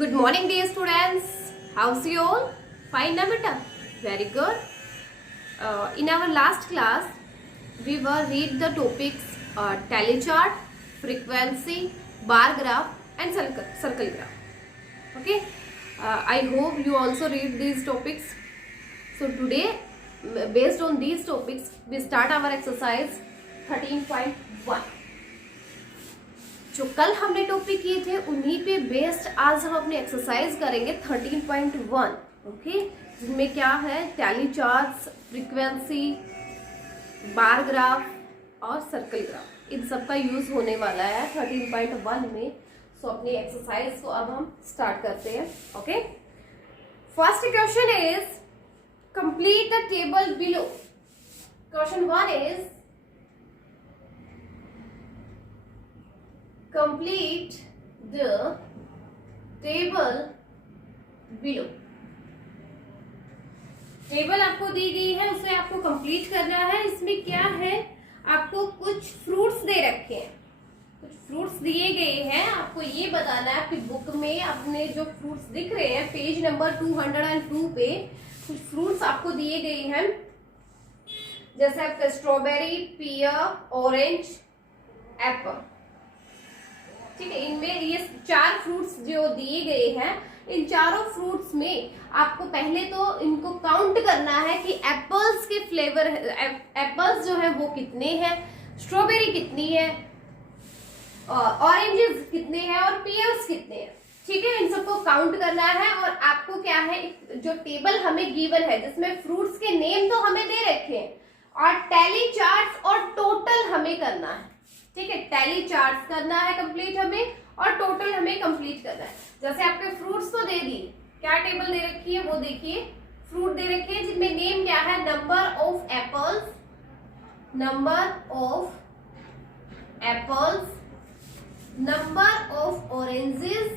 Good morning, dear students. How's you all? Fine, na beta? Very good. In our last class, we were read the topics tally chart, frequency, bar graph, and circle graph. Okay. I hope you also read these topics. So today, based on these topics, we start our exercise 13.1. जो कल हमने topic किए थे उन्हीं पे based आज हम अपनी एक्सरसाइज करेंगे 13.1. ओके, जिनमें क्या है tally charts, frequency, bar graph और सर्कल ग्राफ, इन सब का यूज होने वाला है 13.1 में. सो अपनी एक्सरसाइज को अब हम स्टार्ट करते हैं. Okay, first question is complete the table below. Question 1 is complete the table below. Table आपको दी गई है, उसे आपको कंप्लीट करना है. इसमें क्या है, आपको कुछ फ्रूट्स दे रखे हैं, कुछ फ्रूट्स दिए गए हैं. आपको ये बताना है आपकी बुक में अपने जो फ्रूट्स दिख रहे हैं पेज नंबर 202 पे कुछ फ्रूट्स आपको दिए गए हैं. जैसे आपका स्ट्रॉबेरी, पियर, ऑरेंज, एप्पल. ठीक है, इनमें ये 4 फ्रूट्स जो दिए गए हैं, इन चारों फ्रूट्स में आपको पहले तो इनको काउंट करना है कि एप्पल्स के फ्लेवर, एप्पल्स जो है वो कितने हैं, स्ट्रॉबेरी कितनी है, ऑरेंजेस कितने हैं और पियर्स कितने हैं. ठीक है, इन सबको काउंट करना है. और आपको क्या है, जो टेबल हमें गिवन है जिसमें फ्रूट्स के नेम तो हमें दे रखे हैं और टैली चार्ट्स और टोटल हमें करना है. ठीक है, टैली चार्ट्स करना है कंप्लीट हमें और टोटल हमें कंप्लीट करना है. जैसे आपके फ्रूट्स तो दे दी, क्या टेबल दे रखी है वो देखिए. फ्रूट दे रखे हैं जिनमें नेम क्या है, number of apples, number of apples, number of oranges,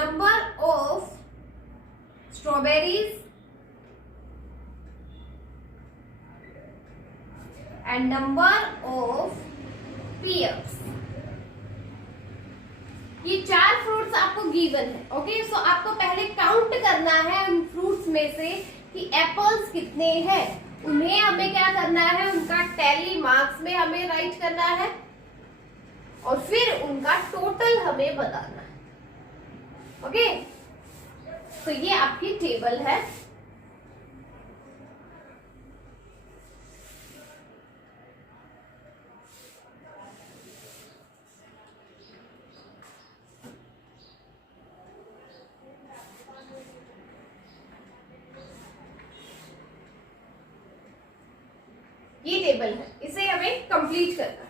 number of strawberries and number of pears. ये 4 फ्रूट्स आपको गिवन है. ओके, सो आपको पहले काउंट करना है उन फ्रूट्स में से कि एप्पल्स कितने हैं. उन्हें हमें क्या करना है, उनका टैली मार्क्स में हमें राइट करना है और फिर उनका टोटल हमें बताना है. ओके, तो ये आपकी टेबल है. ये टेबल है, इसे हमें कंप्लीट करना है.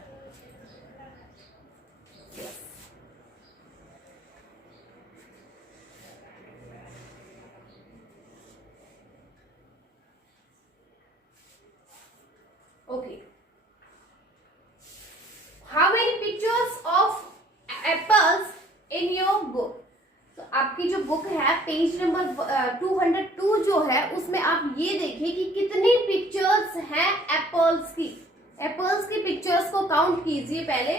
Okay, how many pictures of apples in your book. तो आपकी जो बुक है पेज नंबर 202 जो है उसमें आप ये देखिए कि कितनी पिक्चर्स हैं एप्पल्स की. एप्पल्स की पिक्चर्स को काउंट कीजिए पहले.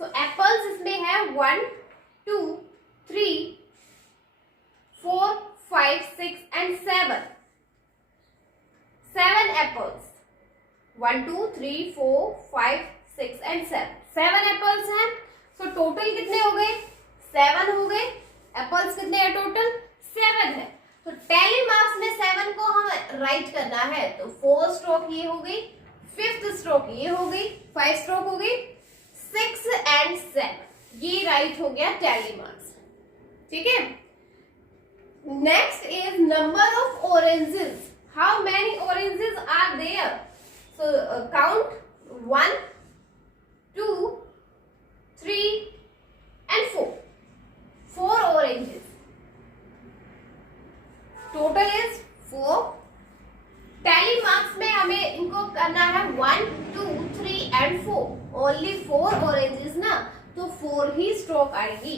सो एप्पल्स इसमें है 1 2 3 4 5 6 एंड 7. 7 एप्पल्स, 1 2 3 4 5 6 एंड 7 एप्पल्स हैं. सो टोटल कितने हो गए, 7 हो गए. एप्पल्स कितने हैं टोटल, 7 है. तो टैली मार्क्स में 7 को हम राइट करना है. तो 4 स्ट्रोक ये हो गई, 5th स्ट्रोक ये हो गई, 5 स्ट्रोक हो गई, 6 एंड 7 ये राइट हो गया टैली मार्क्स. ठीक है, next is number of oranges. How many oranges are there. So count 1 2 3 and 4. 4 oranges. Total is 4. Tally marks में हमें इनको करना है 1 2 3 and 4. Only 4 oranges ना, तो 4 ही स्ट्रोक आएगी.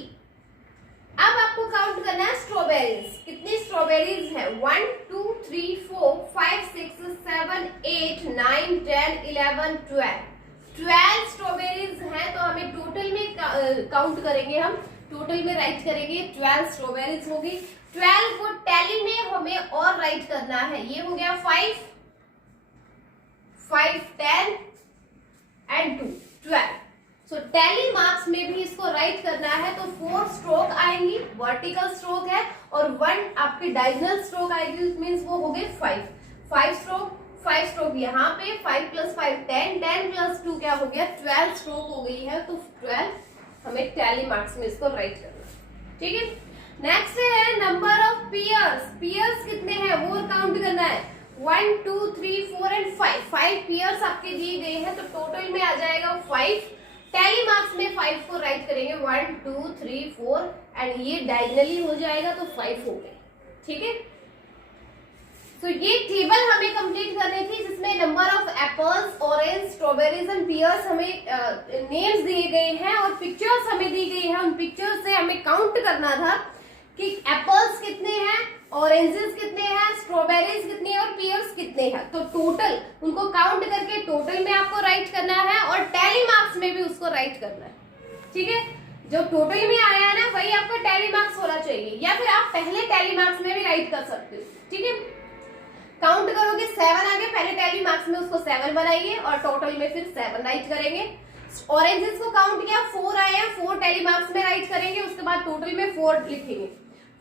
अब आपको काउंट करना है स्ट्रॉबेरीज. कितनी स्ट्रॉबेरीज है, 1 2 3 4 5 6 7 8 9 10 11 12. 12 स्ट्रॉबेरीज हैं, तो हमें टोटल में काउंट करेंगे हम, टोटल में राइट करेंगे। 12 स्ट्रॉबेरीज होगी। 12 को टैली में हमें और राइट करना है। ये हो गया 5, 10 एंड 2 12। सो टैली मार्क्स में भी इसको राइट करना है तो 4 स्ट्रोक आएंगी, वर्टिकल स्ट्रोक है, और 1 आपकी डायगोनल स्ट्रोक आएगी, मींस वो हो गए 5 स्ट्रोक। 5 स्ट्रोक यहाँ पे, 5 + 5 10, 10 + 2 क्या हो गया 12 स्ट्रोक हो गई है। तो 12 हमें टैली मार्क्स में इसको राइट करना है। ठीक है, नेक्स्ट है नंबर ऑफ पियर्स। पियर्स कितने हैं वो काउंट करना है। 1 2 3 4 एंड 5 पियर्स आपके दिए गए हैं, तो टोटल में आ जाएगा 5। टैली मार्क्स में 5 को राइट करेंगे, 1 2 3 4 एंड ये डायगोनली हो जाएगा तो 5 हो गए। ठीक है, तो ये टेबल हमें कंप्लीट करनी थी जिसमें number of apples, orange, strawberries and pears हमें नेम्स दिए गए हैं और पिक्चर्स हमें दी गई है। उन पिक्चर्स से हमें काउंट करना था कि एप्पल्स कितने हैं, ऑरेंजेस कितने हैं, स्ट्रॉबेरीज कितनी है और पियर्स कितने हैं। तो टोटल उनको काउंट करके टोटल में आपको राइट करना है और टैली मार्क्स में भी उसको राइट करना है। ठीक है, जो टोटल में आया है ना वही आपका टैली मार्क्स होना चाहिए, या फिर आप पहले टैली मार्क्स में भी राइट कर सकते हो। ठीक है, काउंट करोगे 7 आगे, पहले टैली मार्क्स में उसको 7 बनाइए और टोटल में फिर 7 राइट करेंगे। ऑरेंजेस को काउंट किया 4 आए हैं, 4 टैली मार्क्स में राइट करेंगे, उसके बाद टोटल में 4 लिखेंगे।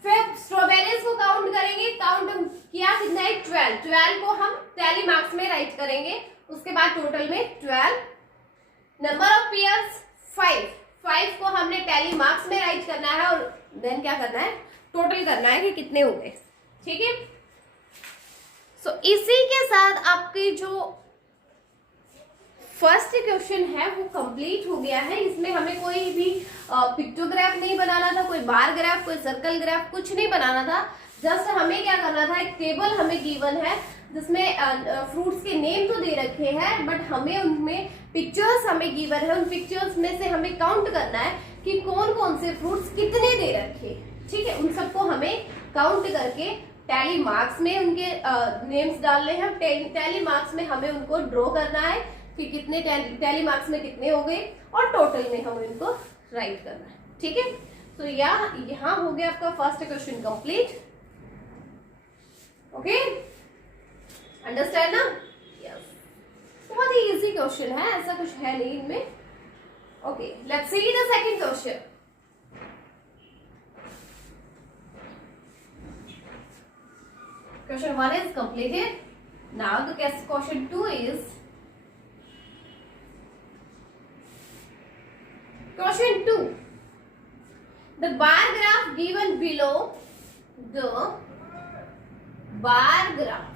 फिर स्ट्रॉबेरीज को काउंट करेंगे, काउंट किया कितना है 12, 12 को हम टैली मार्क्स में राइट करेंगे, उसके बाद टोटल में 12। नंबर ऑफ पियर्स 5 को हमने टैली मार्क्स में राइट करना है और देन क्या करना है टोटल करना है कि कितने हो गए। ठीक है, सो इसी के साथ आपकी जो फर्स्ट क्वेश्चन है वो कंप्लीट हो गया है। इसमें हमें कोई भी पिक्टोग्राफ नहीं बनाना था, कोई बार ग्राफ, कोई सर्कल ग्राफ, कुछ नहीं बनाना था। जस्ट हमें क्या करना था, एक टेबल हमें गिवन है जिसमें फ्रूट्स के नेम तो दे रखे हैं बट हमें उनमें पिक्चर्स हमें गिवन है, उन पिक्चर्स में से हमें काउंट करना है कि कौन कौन से फ्रूट्स कितने दे रखे। ठीक है, उन सबको हमें काउंट करके टैली मार्क्स में उनके नेम्स डालने हैं। टैली मार्क्स में हमें उनको ड्रॉ करना है कि कितने टैली मार्क्स में कितने हो गए और टोटल में हमें उनको राइट करना है। ठीक है, तो यहाँ हो गया आपका first question complete. Okay, understand ना? यस, बहुत ही इजी क्वेश्चन है, ऐसा कुछ है नहीं इनमें। Okay, let's see the second question. Question 1 is completed. Now the question 2 is question 2. The bar graph given below, the bar graph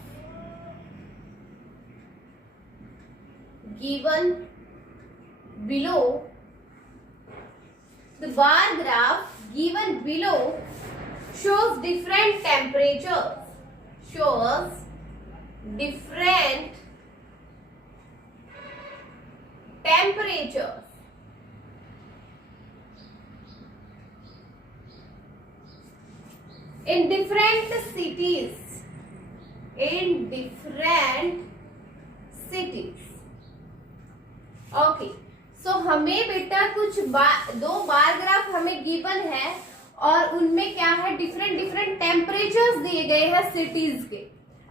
given below, the bar graph given below shows different temperatures. Shows different temperatures in different cities. In different cities. Okay. So हमें बेटा कुछ दो bar graph हमें given है और उनमें क्या है डिफरेंट टेम्परेचर्स दिए गए हैं सिटीज के।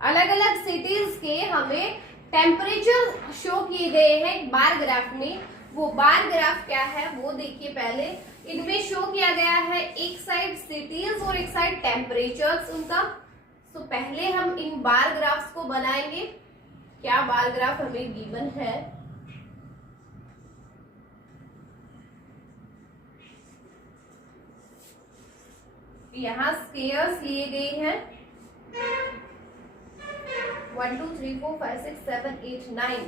अलग अलग सिटीज के हमें टेम्परेचर शो किए गए हैं बार ग्राफ में। वो बार ग्राफ क्या है वो देखिए पहले। इनमें शो किया गया है एक साइड सिटीज और एक साइड टेम्परेचर्स उनका। तो पहले हम इन बार ग्राफ्स को बनाएंगे। क्या बार ग्राफ हमें गिवन है, यहाँ स्केयर्स लिए गए हैं 1 2 3 4 5 6 7 8 9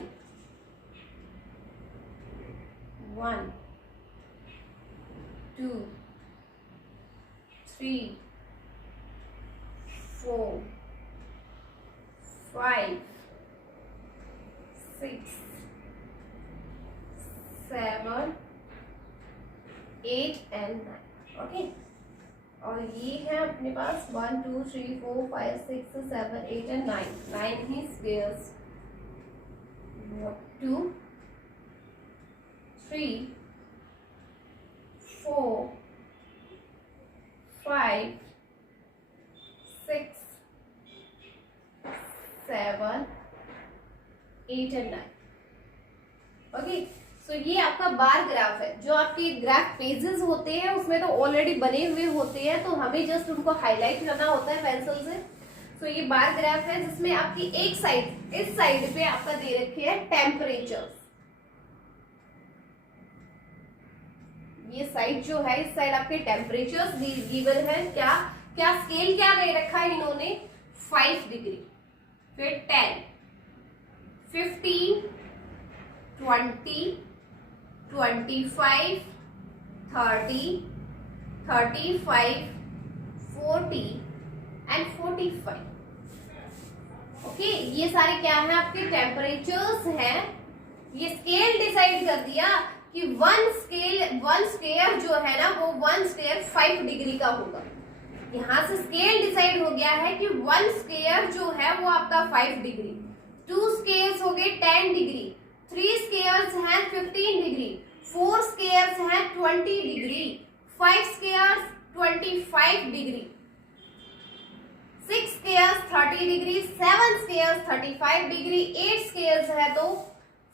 1 2 3 4 5 6 7 8 and 9। ओके, और ये है अपने पास 1 2 3 4 5 6 7 8 and 9 ही स्क्वेयर्स। 2 3 4 5 6 7 8 and 9। ओके, सो ये आपका बार ग्राफ है। जो आपके ग्राफ पेजेस होते हैं उसमें तो ऑलरेडी बने हुए होते हैं, तो हमें जस्ट उनको हाईलाइट करना होता है पेंसिल से। सो ये बार ग्राफ है जिसमें आपकी एक साइड, इस साइड पे आपका दे रखे है टेम्परेचर्स। ये साइड जो है, इस साइड आपके टेम्परेचर्स गिवन है। क्या क्या स्केल क्या दे रखा है इन्होंने? 5 डिग्री, फिर 10, 15, 20, 25, 30, 35, 40 एंड 45। ओके, ये सारे क्या है आपके टेम्परेचर्स हैं। ये स्केल डिसाइड कर दिया कि वन स्क्वायर जो है ना वो 1 स्क्वायर 5 डिग्री का होगा। यहां से स्केल डिसाइड हो गया है कि 1 स्क्वायर जो है वो आपका 5 डिग्री, 2 स्क्वायर्स हो गए 10 डिग्री, 3 स्क्वायर्स हैं 15 डिग्री, 4 स्क्वायर्स हैं 20 degree, 5 squares 25 degree, 6 squares 30 degree, 7 squares 35 degree, 8 squares है तो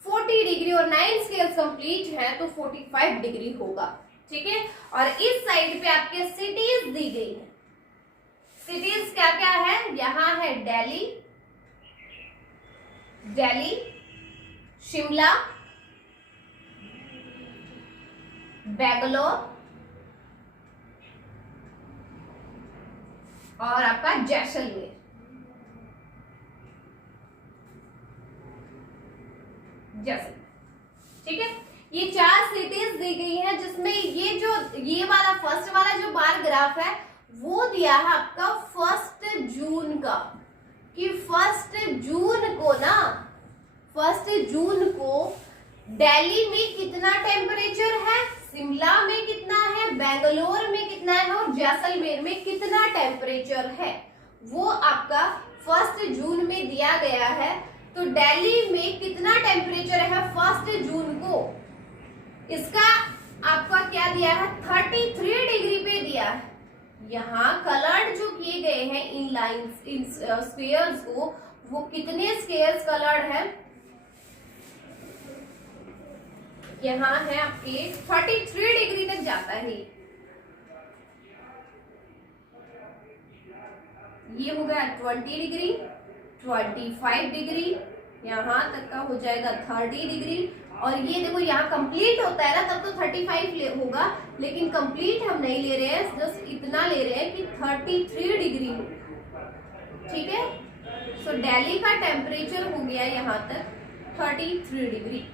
40 डिग्री और 9 स्क्वायर्स कंप्लीट है तो 45 डिग्री होगा। ठीक है, और इस साइड पे आपके सिटीज दी गई है। सिटीज क्या क्या है? यहाँ है दिल्ली, शिमला, बेंगलोर और आपका जैसलमेर। ठीक है, ये 4 सिटीज दी गई है जिसमें ये वाला फर्स्ट वाला जो बार ग्राफ है वो दिया है आपका 1 जून का, कि 1 जून को दिल्ली में कितना टेम्परेचर है, शिमला में कितना है, बेंगलोर में कितना है और जैसलमेर में कितना टेम्परेचर है, वो आपका 1 जून में दिया गया है। तो दिल्ली में कितना टेम्परेचर है 1 जून को, इसका आपका क्या दिया है? 33 डिग्री पे दिया है। यहाँ कलर्ड जो किए गए हैं इन लाइंस, इन स्क्वायर्स को, वो कितने स्क्वायर्स कलर्ड है? यहाँ है आपके 33 डिग्री तक जाता है। ये हो गया 20 डिग्री, 25 डिग्री, यहाँ तक का हो जाएगा 30 डिग्री। और ये देखो यहाँ कंप्लीट होता है ना तब तो 35 होगा, लेकिन कंप्लीट हम नहीं ले रहे हैं, जस्ट इतना ले रहे हैं कि 33 डिग्री हो। ठीक है, सो दिल्ली का टेम्परेचर हो गया यहाँ तक 33 डिग्री।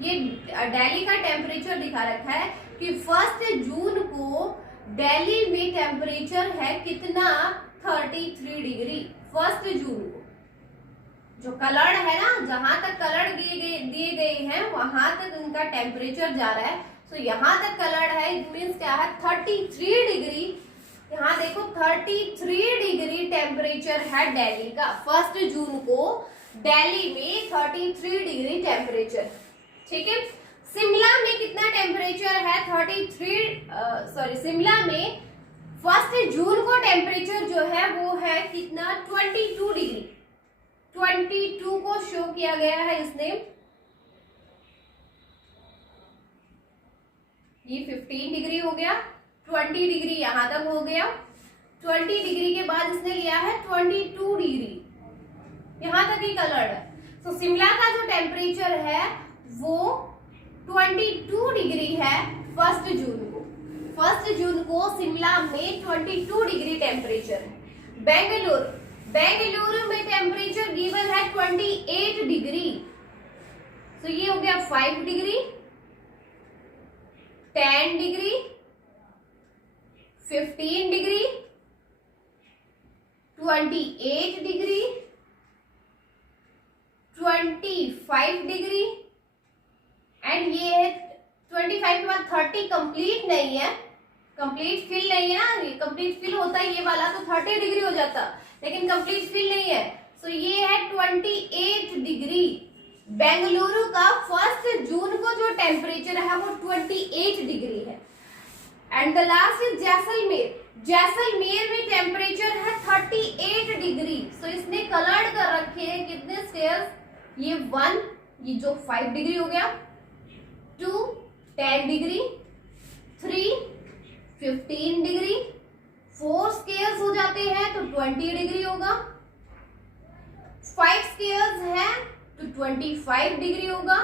ये दिल्ली का टेम्परेचर दिखा रखा है कि 1 जून को दिल्ली में टेम्परेचर है कितना? 33 डिग्री 1 जून को। जो कलर्ड है ना, जहां तक कलर्ड दिए गए हैं वहां तक उनका टेम्परेचर जा रहा है। सो यहाँ तक कलर्ड है, इट मीन्स क्या है? 33 डिग्री। यहाँ देखो 33 डिग्री टेम्परेचर है दिल्ली का 1 जून को। दिल्ली में 33 डिग्री टेम्परेचर। ठीक है, शिमला में कितना टेम्परेचर है? शिमला में 1 जून को टेम्परेचर जो है वो है कितना? 22 डिग्री। 22 को शो किया गया है इसने। ये 15 डिग्री हो गया, 20 डिग्री यहां तक हो गया। 20 डिग्री के बाद इसने लिया है 22 डिग्री, यहां तक ही कलर्ड है। तो शिमला का जो टेम्परेचर है वो 22 डिग्री है 1 जून को। 1 जून को शिमला में 22 डिग्री टेम्परेचर है। बेंगलुरु में टेम्परेचर गिवन है 28 डिग्री। तो ये हो गया 5 degree, 10 degree, 15 degree, 28 degree, 25 degree and ये है 25 के बाद 30 कंप्लीट नहीं है, कंप्लीट फिल नहीं है ना। कंप्लीट फिल होता है ये वाला तो 30 डिग्री हो जाता, लेकिन कंप्लीट फिल नहीं है। सो ये है 28 डिग्री। बेंगलुरु का 1 जून को जो टेम्परेचर है वो 28 डिग्री है। And the last is Jaisalmer. Jaisalmer में टेम्परेचर है 38 डिग्री। सो इसने कलर्ड कर रखे हैं कितने स्टेयर्स, ये 1, ये जो 5 डिग्री हो गया, 2 10 डिग्री, 3 15 डिग्री, 4 स्केयर्स हो जाते हैं तो 20 डिग्री होगा, 5 स्केयर्स है तो 25 डिग्री होगा,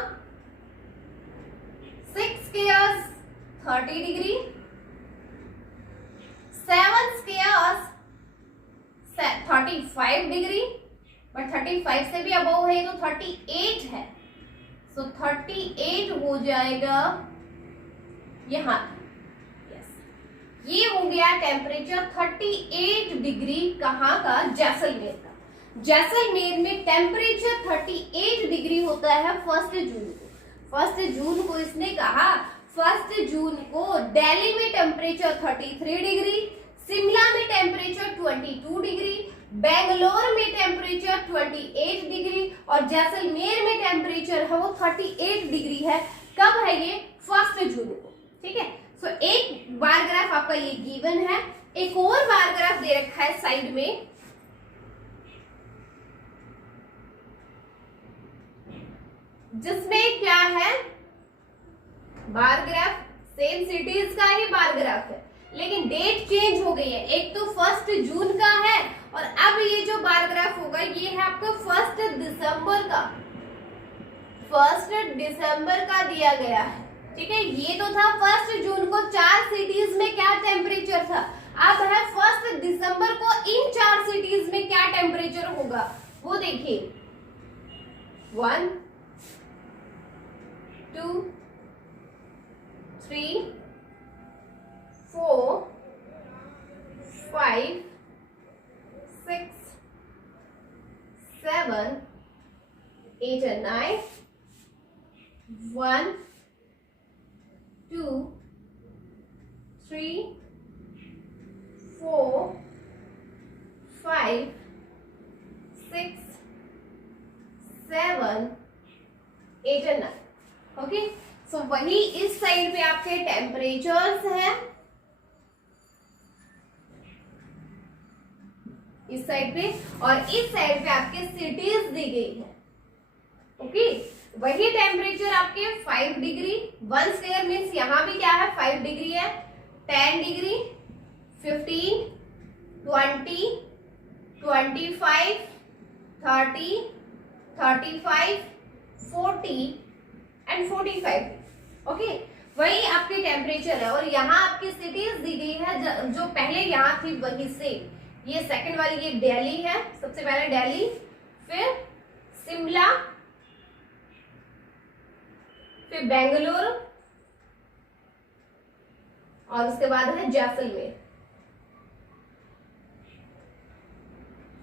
6 squares 30 degree, 7 squares 35 degree, but 35 से भी अबव है तो 38 है, सो 38 हो जाएगा यहां। यस, ये हो गया टेम्परेचर 38 डिग्री कहाँ का, जैसलमेर का। जैसलमेर में टेम्परेचर 38 डिग्री होता है 1 जून को। 1 जून को इसने कहा, 1 जून को दिल्ली में टेम्परेचर 33 डिग्री, शिमला में टेम्परेचर 22 डिग्री, बेंगलोर में टेम्परेचर 28 डिग्री और जैसलमेर में टेम्परेचर है वो 38 डिग्री है। कब है ये, 1 जून को। ठीक है, सो एक बार ग्राफ आपका ये गिवन है। एक और बार ग्राफ दे रखा है साइड में, जिसमें क्या है, बार ग्राफ सेम सिटीज का ही बार ग्राफ है, लेकिन डेट चेंज हो गई है। एक तो 1 जून का है और अब ये जो बार ग्राफ होगा ये है आपका 1 दिसंबर का। 1 दिसंबर का दिया गया है। ठीक है, ये तो था 1 जून को 4 सिटीज में क्या टेम्परेचर था, अब है 1 दिसंबर को इन 4 सिटीज में क्या टेम्परेचर होगा वो देखिए। 1 2 3 4 5 6 7 8 and 9 1 2 3 4 5 6 7 8 and 9। ओके, सो वही इस साइड पे आपके टेम्परेचर्स हैं, इस साइड पे, और इस साइड पे आपके सिटीज दी गई है। ओके, वही टेम्परेचर आपके 5 डिग्री, 1 स्क्वायर मीन्स यहां भी क्या है 5 डिग्री है, 10 डिग्री, 15, 20, 25, 30, 35, 40 एंड 45। ओके, वही आपके टेम्परेचर है और यहाँ आपकी सिटीज दी गई है जो पहले यहाँ थी वही से। ये सेकंड वाली ये दिल्ली है, सबसे पहले दिल्ली, फिर शिमला, फिर बेंगलुरु और उसके बाद है जैसलमेर।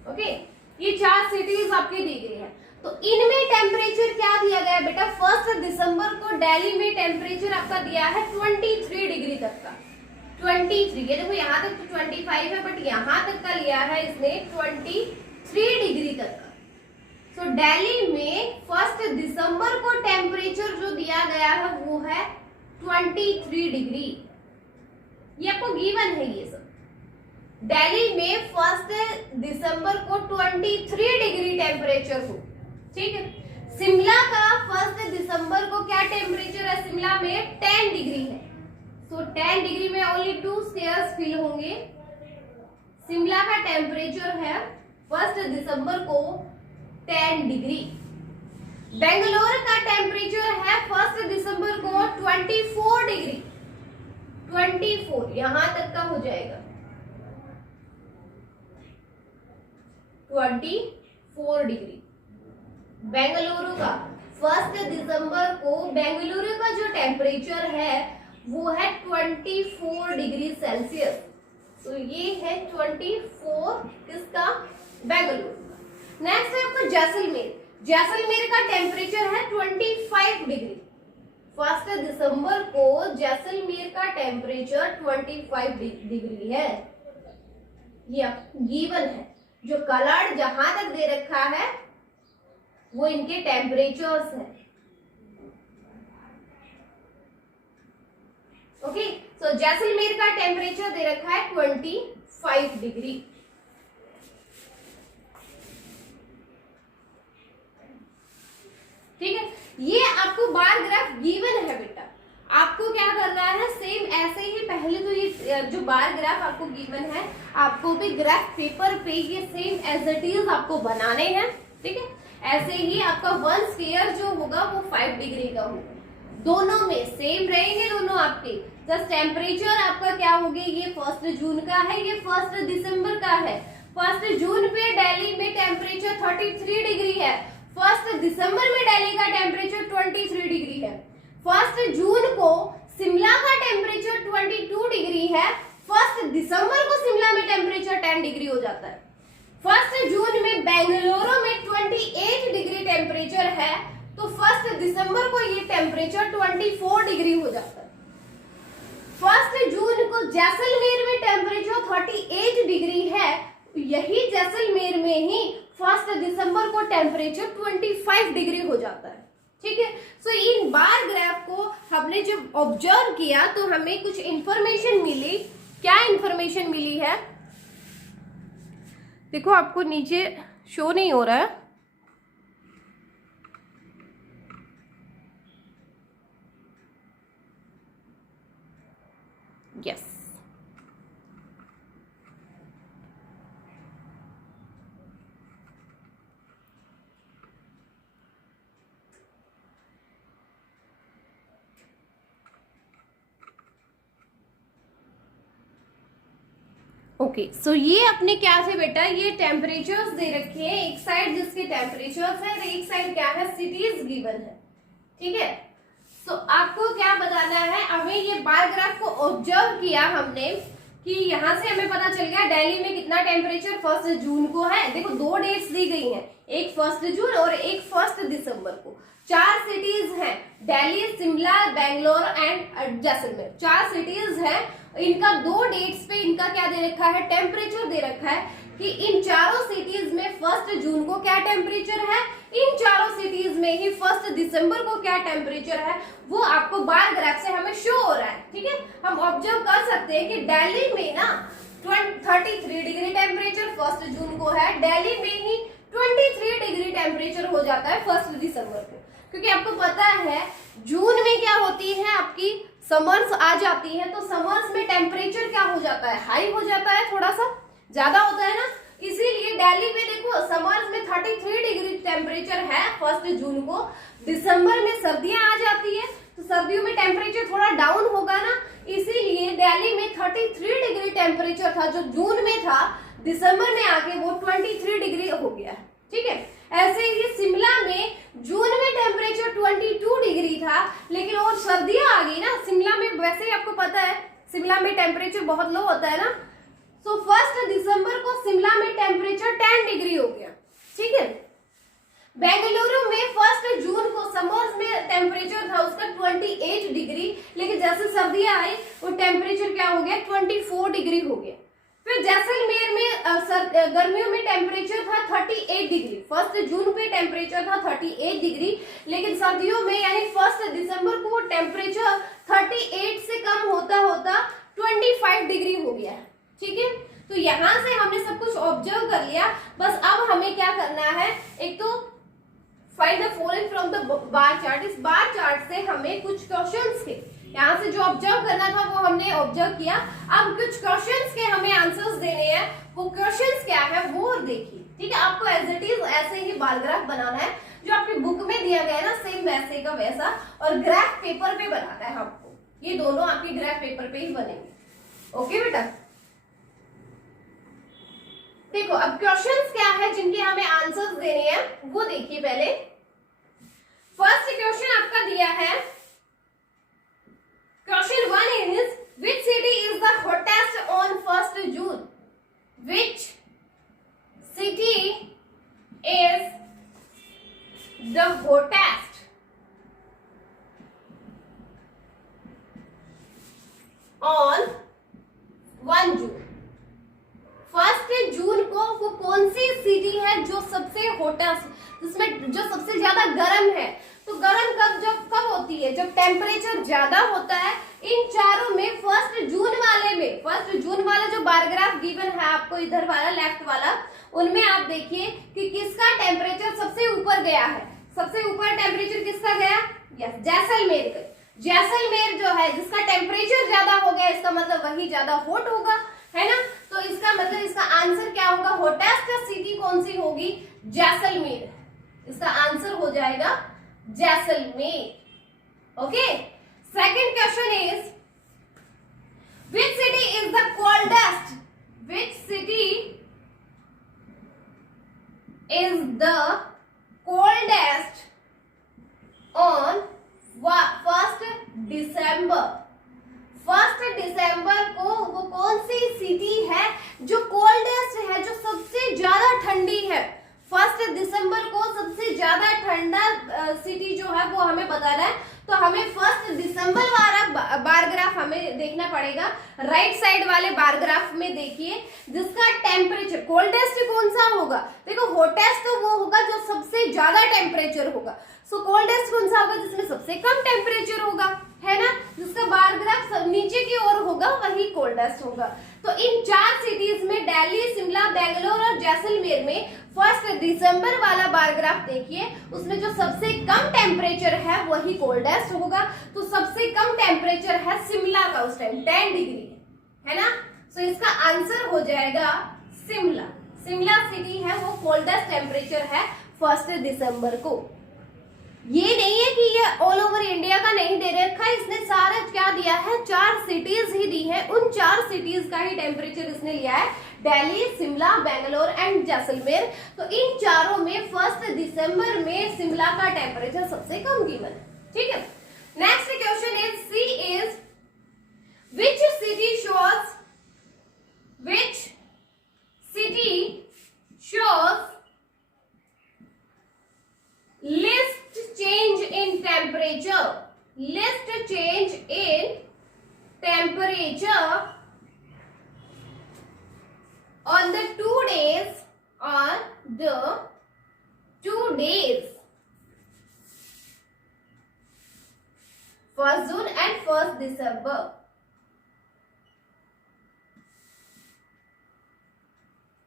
ओके, ये 4 सिटीज आपकी दी गई है। तो इनमें टेम्परेचर क्या दिया गया बेटा, 1 दिसंबर को दिल्ली में टेम्परेचर आपका दिया है 23 डिग्री तक का। 23, ये देखो यहाँ तक तो 25 है, बट यहाँ तक का लिया है इसने 23 डिग्री तक का। तो दिल्ली में 1 दिसंबर को टेम्परेचर जो दिया गया है वो है 23 डिग्री। ये आपको गिवन है ये सब। दिल्ली में 1 दिसंबर को 23 डिग्री टेम्परेचर हो। ठीक है, शिमला का 1 दिसंबर को क्या टेम्परेचर है, शिमला में 10 डिग्री है। तो 10 डिग्री में ओनली 2 स्टेयर्स फिल होंगे। शिमला का टेम्परेचर है 1 दिसंबर को 10 डिग्री। बेंगलोर का टेम्परेचर है 1 दिसंबर को 24 डिग्री। 24 यहां तक का हो जाएगा 24 डिग्री। बेंगलुरु का 1 दिसंबर को बेंगलुरु का जो टेम्परेचर है वो है 24 डिग्री सेल्सियस। तो ये है 24 किसका, बेंगलुरु का। नेक्स्ट है आपका जैसलमेर। जैसलमेर का टेम्परेचर है 25 डिग्री। 1 दिसंबर को जैसलमेर का टेम्परेचर 25 डिग्री है। ये गिवन है, जो कलर जहां तक दे रखा है वो इनके टेम्परेचर्स हैं। ओके, सो जैसलमेर का टेम्परेचर दे रखा है 25 डिग्री। ठीक है, ये आपको बार ग्राफ गिवन है बेटा। आपको क्या करना है, सेम ऐसे ही पहले तो ये जो बार ग्राफ आपको गिवन है, आपको भी ग्राफ पेपर पे ये सेम एज इट इज आपको बनाने हैं। ठीक है, ऐसे ही आपका 1 स्क्वायर जो होगा वो 5 डिग्री का होगा, दोनों में सेम रहेंगे दोनों आपके। जस्ट टेम्परेचर आपका क्या हो गया, ये 1 जून का है, ये 1 दिसंबर का है। 1 जून पे दिल्ली में टेम्परेचर 33 डिग्री है, 1 दिसंबर में दिल्ली का टेम्परेचर 23 डिग्री है। 1 जून को शिमला का टेम्परेचर 22 डिग्री है, 1 दिसंबर को शिमला में टेम्परेचर 10 डिग्री हो जाता है। 1 जून में बेंगलुरु में 28 डिग्री टेम्परेचर है, तो 1 दिसंबर को ये टेम्परेचर 24 डिग्री हो जाता है। 1 जून को जैसलमेर में टेम्परेचर 38 डिग्री है, यही जैसलमेर में ही 1 दिसंबर को टेम्परेचर 25 डिग्री हो जाता है। ठीक है, सो इन बार ग्राफ को हमने जब ऑब्जर्व किया तो हमें कुछ इंफॉर्मेशन मिली। क्या इंफॉर्मेशन मिली है, देखो आपको नीचे शो नहीं हो रहा है। यस, ओके, सो ये अपने क्या थे बेटा, ये टेम्परेचर्स दे रखे हैं, एक साइड जिसके टेम्परेचर्स है, एक साइड क्या है, सिटीज गिवन है। ठीक है, सो आपको क्या बताना है, हमें ये बार ग्राफ को ऑब्जर्व किया हमने कि यहां से हमें पता चल गया दिल्ली में कितना टेम्परेचर 1 जून को है। देखो 2 डेट्स दी गई हैं, एक 1 जून और एक 1 दिसंबर को। 4 सिटीज हैं, दिल्ली, शिमला, बेंगलोर एंड जैसलमेर, 4 सिटीज हैं। इनका 2 डेट्स पे इनका क्या दे रखा है, टेम्परेचर दे रखा है कि इन चारों सिटीज में 1 जून को क्या टेम्परेचर है, इन चारों सिटीज में ही 1 दिसंबर को क्या टेम्परेचर है, वो आपको बार ग्राफ से हमें शो हो रहा है। ठीक है, हम ऑब्जर्व कर सकते हैं कि दिल्ली में ना 33 डिग्री टेम्परेचर 1 जून को है, दिल्ली में ही 23 डिग्री टेम्परेचर हो जाता है 1 दिसंबर को। क्योंकि आपको पता है जून में क्या होती है, आपकी समर्स आ जाती है, तो समर्स में टेम्परेचर क्या हो जाता है, हाई हो जाता है, थोड़ा सा ज्यादा होता है ना। इसीलिए दिल्ली में देखो समर्स में 33 डिग्री टेम्परेचर है 1 जून को, दिसंबर में सर्दियां आ जाती है तो सर्दियों में टेम्परेचर थोड़ा डाउन होगा ना, इसीलिए दिल्ली में 33 डिग्री टेम्परेचर था जो जून में था, दिसंबर में आके वो 23 डिग्री हो गया। ठीक है, ऐसे ही शिमला में जून में टेम्परेचर 22 डिग्री था, लेकिन और सर्दियां आ गई ना, शिमला में वैसे ही आपको पता है शिमला में टेम्परेचर बहुत लो होता है ना, सो 1 दिसंबर को शिमला में टेम्परेचर 10 डिग्री हो गया। ठीक है, बेंगलुरु में 1 जून को समर्स में टेम्परेचर था उसका 28 डिग्री, लेकिन जैसे सर्दियां आई वो टेम्परेचर क्या हो गया, 24 डिग्री हो गया। फिर जैसलमेर में गर्मियों में टेम्परेचर था 38 डिग्री, 1 जून पे टेम्परेचर था 38 डिग्री, लेकिन सर्दियों में यानी 1 दिसंबर को टेम्परेचर 38 से कम होता होता 25 डिग्री हो गया है। ठीक है, तो यहाँ से हमने सब कुछ ऑब्जर्व कर लिया, बस अब हमें क्या करना है, एक तो find the following from the bar chart. इस बार चार्ट से हमें कुछ क्वेश्चंस के यहाँ से जो ऑब्जर्व करना था वो हमने ऑब्जर्व किया, अब कुछ क्वेश्चंस के हमें आंसर्स देने हैं, वो क्वेश्चंस क्या है वो देखिए। ठीक है, आपको एज इट इज ऐसे ही बार ग्राफ बनाना है, जो आपकी बुक में दिया गया है ना सेम वैसे का वैसा, और ग्राफ पेपर पे बनाना है आपको, ये दोनों आपकी ग्राफ पेपर पे ही बनेंगे। ओके बेटा, देखो अब क्वेश्चंस क्या है जिनके हमें आंसर्स देने हैं वो देखिए। पहले फर्स्ट क्वेश्चन आपका दिया है, question 1 is which city is the hottest on 1 June? Which city is the hottest on 1 June? 1 जून को वो कौन सी सिटी है जो सबसे होटेस्ट, जिसमें जो सबसे ज्यादा गर्म है। तो गर्म कब होती है, जब टेम्परेचर ज्यादा होता है इन चारों में फर्स्ट जून वाले में, फर्स्ट जून वाला जो बारग्राफ गिवन है आपको इधर वाला लेफ्ट वाला, उनमें आप देखिए कि किसका टेम्परेचर सबसे ऊपर गया है। सबसे ऊपर टेम्परेचर किसका गया? यस, जैसलमेर का। जैसलमेर जो है जिसका टेम्परेचर ज्यादा हो गया, इसका मतलब वही ज्यादा हॉट होगा, है ना। तो इसका मतलब इसका आंसर क्या होगा? हॉटेस्ट सिटी कौन सी होगी? जैसलमेर। इसका आंसर हो जाएगा Jaisalmer. Okay, second question is which city is the coldest? Which city is the coldest on 1 दिसंबर? 1 दिसंबर को वो कौन सी सिटी है जो कोल्डेस्ट है, जो सबसे ज्यादा ठंडी है? 1 दिसंबर को सबसे ज्यादा ठंडा सिटी जो है वो हमें बताना है। तो हमें 1 दिसंबर वाला बारग्राफ हमें देखना पड़ेगा। राइट साइड वाले बारग्राफ में देखिए जिसका टेम्परेचर कोल्डेस्ट कौन सा होगा? देखो हॉटेस्ट तो वो होगा जो सबसे ज्यादा टेम्परेचर होगा। सो कोल्डेस्ट कौन सा होगा? जिसमें सबसे कम टेम्परेचर होगा, है ना। जिसका बारग्राफ नीचे की ओर होगा वही कोल्डेस्ट होगा। तो इन 4 सिटीज में दिल्ली, शिमला, बेंगलोर और जैसलमेर में 1 दिसंबर वाला बारग्राफ देखिए, उसमें जो सबसे कम टेम्परेचर है वही कोल्डेस्ट होगा। तो सबसे कम टेम्परेचर है शिमला का उस टाइम 10 डिग्री, है ना। सो इसका आंसर हो जाएगा शिमला। शिमला सिटी है वो कोल्डेस्ट टेम्परेचर है 1 दिसंबर को। ये नहीं है कि ये ऑल ओवर इंडिया का नहीं दे रखा है, इसने सारा क्या दिया है? 4 सिटीज ही दी है। उन 4 सिटीज का ही टेम्परेचर इसने लिया है, दिल्ली, शिमला, बेंगलोर एंड जैसलमेर। तो इन चारों में 1 दिसंबर में शिमला का टेम्परेचर सबसे कम गिवन है, ठीक है। Next question is C is which city shows list change in temperature, list change in temperature on the 2 days, on the 2 days 1 June and 1 December।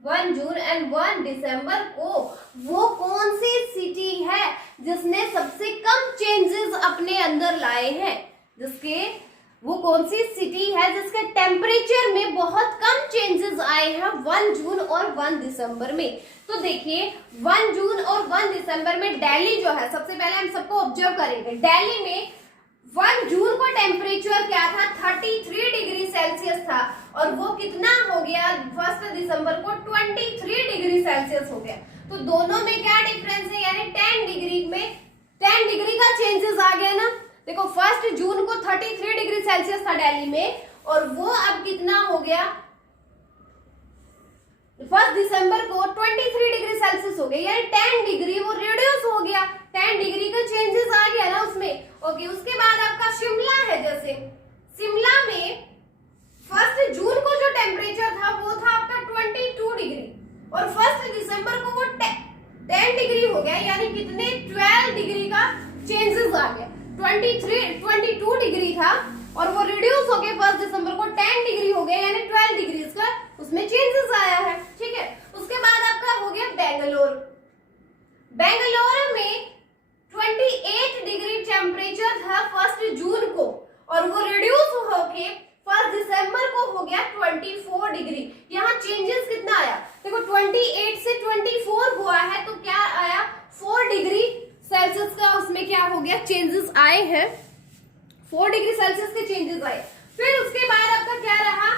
1 June and 1 दिसंबर को वो कौन सी सिटी है जिसने सबसे कम चेंजेस अपने अंदर लाए हैं? जिसके वो कौन सी सिटी है जिसके टेम्परेचर में बहुत कम चेंजेस आए हैं 1 जून और 1 दिसंबर में? तो देखिए 1 जून और 1 दिसंबर में दिल्ली जो है, सबसे पहले हम सबको ऑब्जर्व करेंगे। दिल्ली में 1 जून को टेम्परेचर क्या था? 33 डिग्री सेल्सियस था, और वो कितना हो गया 1 दिसंबर को? 23 डिग्री सेल्सियस हो गया। तो दोनों में क्या डिफरेंस है? यानी 10 डिग्री में 10 डिग्री का चेंजेस आ गया ना। देखो 1 जून को 33 डिग्री सेल्सियस था दिल्ली में, और वो अब कितना हो गया? 1 दिसंबर को 23 डिग्री सेल्सियस हो गया, यानी 10 डिग्री वो रिड्यूस हो गया। 10 डिग्री का चेंजेस आ गया ना उसमें। ओके, उसके बाद आपका शिमला है। जैसे शिमला में 1 जून को जो टेम्परेचर था वो था आपका 22 डिग्री, और 1 दिसंबर को वो 10 डिग्री हो गया, यानी कितने? 12 डिग्री का चेंजेस आ गया। 22 डिग्री था और वो रिड्यूस हो गया 1 दिसंबर को 10 डिग्री हो गया, यानी 12 डिग्री का उसमें चेंजेस आया है, ठीक है। उसके बाद आपका हो गया बेंगलोर। बेंगलोर में 28 डिग्री टेम्परेचर था 1 जून को, और वो रिड्यूस होके 1 दिसंबर को हो गया 24 डिग्री। यहाँ चेंजेस कितना आया? देखो 28 से 24 हुआ है, तो क्या आया? 4 डिग्री सेल्सियस का उसमें क्या हो गया? चेंजेस आए हैं, 4 डिग्री सेल्सियस के चेंजेस आए। फिर उसके बाद आपका क्या रहा?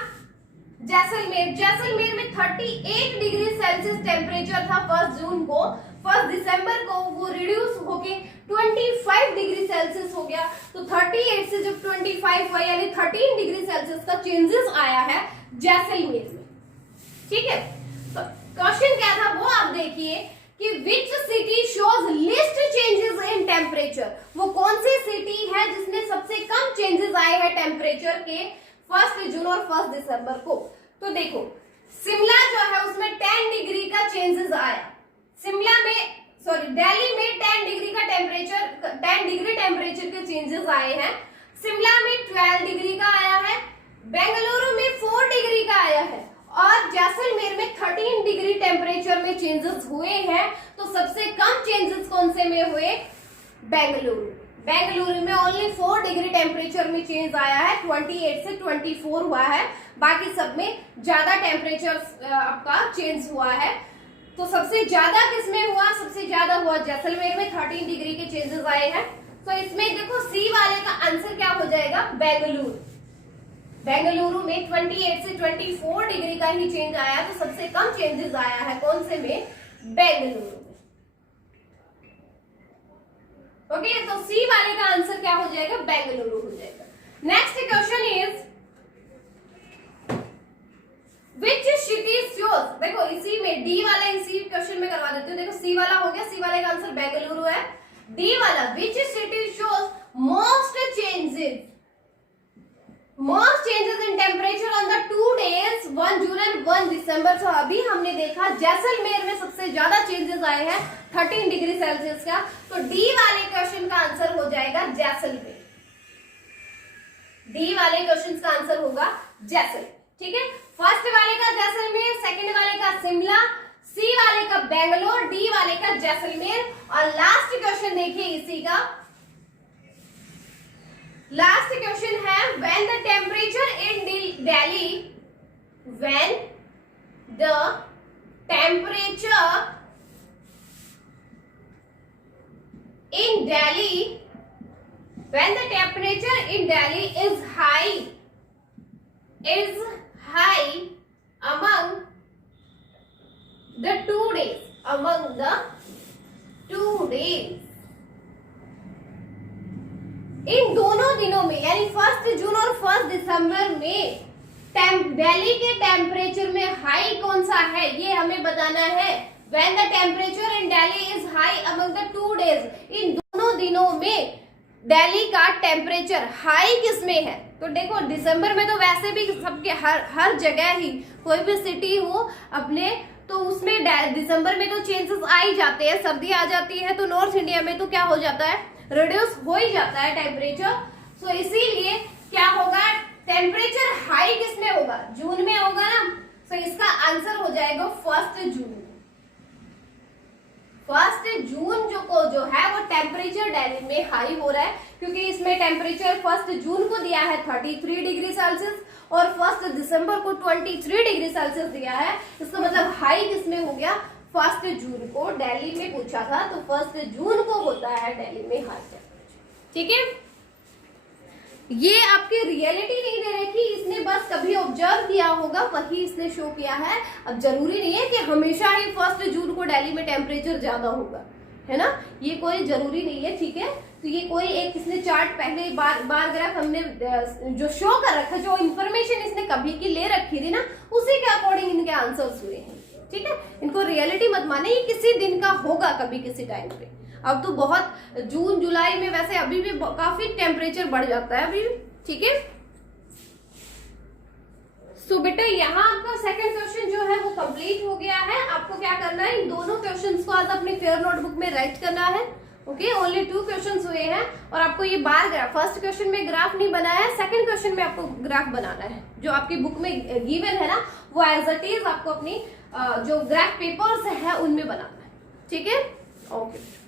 जैसलमेर। जैसलमेर में 38 डिग्री सेल्सियस टेम्परेचर था 1 जून को, 1 दिसंबर को वो रिड्यूस होके 25 डिग्री सेल्सियस हो गया। तो 38 से जब 25 हुआ, यानी 13 डिग्री सेल्सियस का चेंजेस आया है जैसलमेर में, ठीक है। तो क्वेश्चन क्या था वो आप देखिए कि विच city shows list changes in temperature? वो कौन सी सिटी है जिसने सबसे कम चेंजेस आए हैं टेम्परेचर के 1 जून और 1 दिसंबर को? तो देखो शिमला जो है उसमें 10 डिग्री का चेंजेस आया। शिमला में दिल्ली में 10 डिग्री का टेम्परेचर, 10 डिग्री टेम्परेचर के चेंजेस आए हैं। शिमला में 12 डिग्री का आया है, बेंगलुरु में 4 डिग्री का आया है और जैसलमेर में 13 डिग्री टेम्परेचर में चेंजेस हुए हैं। तो सबसे कम चेंजेस कौन से में हुए? बेंगलुरु। बेंगलुरु में ओनली 4 डिग्री टेम्परेचर में चेंज आया है, 28 से 24 हुआ है, बाकी सब में ज्यादा टेम्परेचर आपका चेंज हुआ है। तो सबसे ज्यादा किसमें हुआ? सबसे ज्यादा हुआ जैसलमेर में, 13 डिग्री के चेंजेस आए हैं। तो इसमें देखो सी वाले का आंसर क्या हो जाएगा? बेंगलुरु। बेंगलुरु में 28 से 24 डिग्री का ही चेंज आया, तो सबसे कम चेंजेस आया है कौन से में? बेंगलुरु में। ओके, तो सी वाले का आंसर क्या हो जाएगा? बेंगलुरु हो जाएगा। Next question is which city shows, देखो इसी में डी वाला इसी क्वेश्चन में करवा देती हूँ। देखो सी वाला हो गया, सी वाले का आंसर बेंगलुरु है। डी वाला विच city shows most changes in temperature on the 2 days 1 June and 1 दिसंबर। तो अभी हमने देखा जैसलमेर में सबसे ज्यादा चेंजेस आए हैं 13 डिग्री सेल्सियस का। तो डी वाले क्वेश्चन का आंसर हो जाएगा जैसलमेर। डी वाले क्वेश्चन का आंसर होगा जैसलमेर। ठीक है, फर्स्ट वाले का जैसलमेर, सेकंड वाले का शिमला, सी वाले का बेंगलोर, डी वाले का जैसलमेर। और लास्ट क्वेश्चन देखिए इसी का, लास्ट क्वेश्चन है when the temperature in Delhi, when the temperature in Delhi, when the temperature in Delhi is high among the 2 days, among the 2 days, इन दोनों दिनों में यानी 1 जून और 1 दिसंबर में दिल्ली के टेम्परेचर में हाई कौन सा है ये हमें बताना है। When the temperature in Delhi is high among the 2 days, इन दोनों दिनों में दिल्ली का टेम्परेचर हाई किसमें है? तो देखो दिसंबर में तो वैसे भी सबके हर जगह ही कोई भी सिटी हो अपने, तो उसमें दिसंबर में तो चेंजेस आ ही जाते हैं, सर्दी आ जाती है, तो नॉर्थ इंडिया में तो क्या हो जाता है? रिड्यूस हो ही जाता है टेम्परेचर। तो इसीलिए क्या होगा? टेम्परेचर हाई किसमें होगा? जून में होगा ना। तो इसका आंसर हो जाएगा 1 जून। 1 जून जो है वो टेम्परेचर दिल्ली में हाई हो रहा है, क्योंकि इसमें टेम्परेचर 1 जून को दिया है 33 डिग्री सेल्सियस और 1 दिसंबर को 23 डिग्री सेल्सियस दिया है। इसका मतलब हाई किसमें हो गया? 1 जून को दिल्ली में पूछा था, तो 1 जून को होता है दिल्ली में हाई टेम्परेचर। ठीक है, ये आपकी रियलिटी नहीं दे रखी, इसने बस कभी ऑब्जर्व किया होगा वही इसने शो किया है। अब जरूरी नहीं है कि हमेशा ही 1 जून को दिल्ली में टेम्परेचर ज्यादा होगा, है ना, ये कोई जरूरी नहीं है। ठीक है, तो ये कोई एक इसने चार्ट पहले बार ग्राफ हमने जो शो कर रखा, जो इंफॉर्मेशन इसने कभी की ले रखी थी ना, उसी के अकॉर्डिंग इनके आंसर्स हुए हैं। ठीक है, इनको रियलिटी मत माने, ये किसी दिन का होगा कभी किसी टाइम पे। अब तो बहुत जून जुलाई में वैसे अभी भी काफी टेम्परेचर बढ़ जाता है अभी भी। ठीक है, सो बेटा यहाँ आपका सेकंड क्वेश्चन जो है वो कंप्लीट हो गया है। आपको क्या करना है? इन दोनों क्वेश्चंस को आज अपनी फेयर नोटबुक में राइट करना है। ओके, ओनली 2 क्वेश्चंस हुए हैं और आपको ये बार ग्राफ, फर्स्ट क्वेश्चन में ग्राफ नहीं बनाया है, सेकंड क्वेश्चन में आपको ग्राफ बनाना है। जो आपकी बुक में गिवन है ना, वो एज इट इज आपको अपनी जो ग्राफ पेपर्स है उनमें बनाना है। ठीक है, ओके।